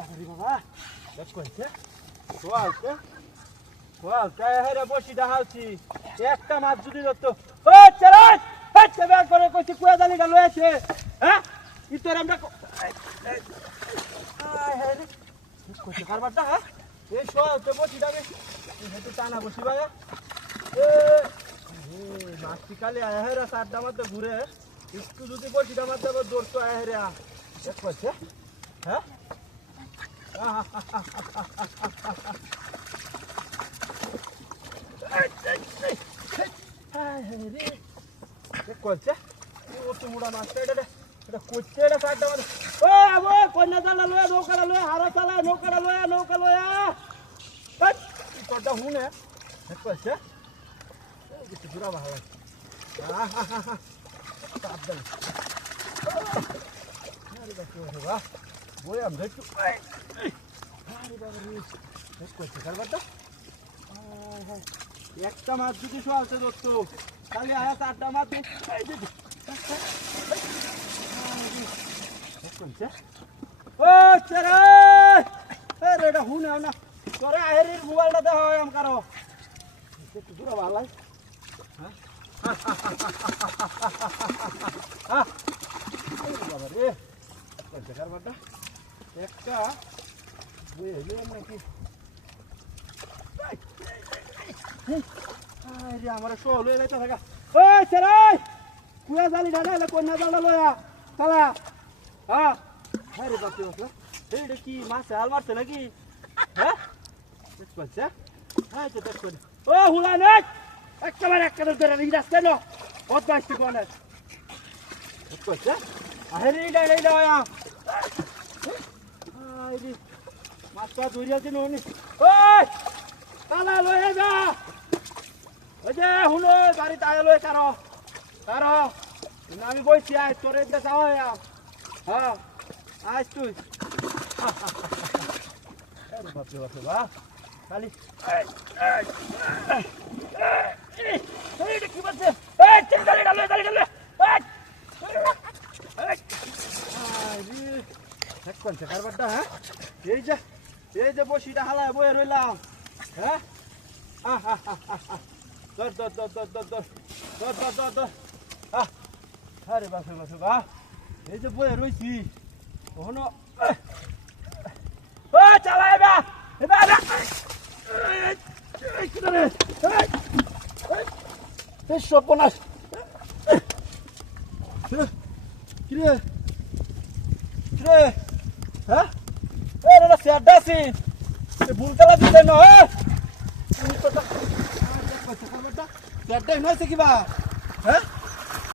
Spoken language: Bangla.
বাবারে বাবা। দেখ কইছে কোয়ালছে কোয়ালছে হেরে বসি ডাহালছি একটা মাছ যদি ধরতো। ও চালাই হচ্ছে ব্যাগ করে কইছি, কুয়া জানি গেল আছে হ্যাঁ? ই তোর আমরা আয় রে। কি কইছে কারবারটা হ্যাঁ? এই শোয়া তো বসি ডাবে হেতু টানা বসি বাগা এ মাছটি কালে আয় হেরা মাত্র ঘুরে। একটু যদি বসিটা মাত্র দৌড়তো, আয় হেরে হ্যাঁ? కొంచె ఊతు కూడా మాట్లాడ కొచ్చేడ సాధ్యం ఓ కొంచెదళ్ళలోయ నూకడలోయ హరసల నూకడలోయ నూకలోయ కొట్ట హూనె కొంచె దూర బాగా సాధ్యం 뭐야 맥주 아이 맥주 잘 봤다 একটা মাছ যদি সোয়ালতে দত্ত তাহলে আয়া চারটা মাছ ও চেরা আরে এটা হুন না তোরা আহেরির মোবাইলটা দেখা হয় আমার কারো দূরা ভালাই হ্যাঁ বাবা রে দেখার বাটা একটা আমার শোল হয়ে যাইতে থাকা। ওই সেরাই কুয়া জালি ডালা এলে কন্যা জালা লয়া চালা হ্যাঁ আরে বাপরে বাপরে। কি, মাছ হাল মারছে নাকি? হ্যাঁ? হ্যাঁ? দেখতে ও, হুলা নেই। একেবারে একটা ধরে রেখে যাচ্ছে না কত আসছে কোনে এইটা এইটা তো দৌড়িয়া দিন ওই তালা লয়ে যা। ওই যে শুনো বাড়ি তাই লয়ে কারও কারও আমি বইছি আয় তোর এদিকে যাও হ্যাঁ আজ তুই। বাপরে বাপরে বা খালি। কি বলছে? ডালে ডালে ডালে ডালে কোন হ্যাঁ? এই যা। এই যে বসিটা হালায় বয়ে রইলাম। হ্যাঁ? ধর ধর ধর ধর ধর ধর। ধর আহ, আরে বাসে বাসে বা এই যে বয়ে রইছি। কখনো ও চালা এবা এবা এবা এই, এই, কি রে এই, এই, এই সর্বনাশ। কি রে? কি রে? হ্যাঁ? আছি আড্ডা আছি। ভুল চালা দিতে ন হ্যাঁ আড্ডাই নয় কিবা হ্যাঁ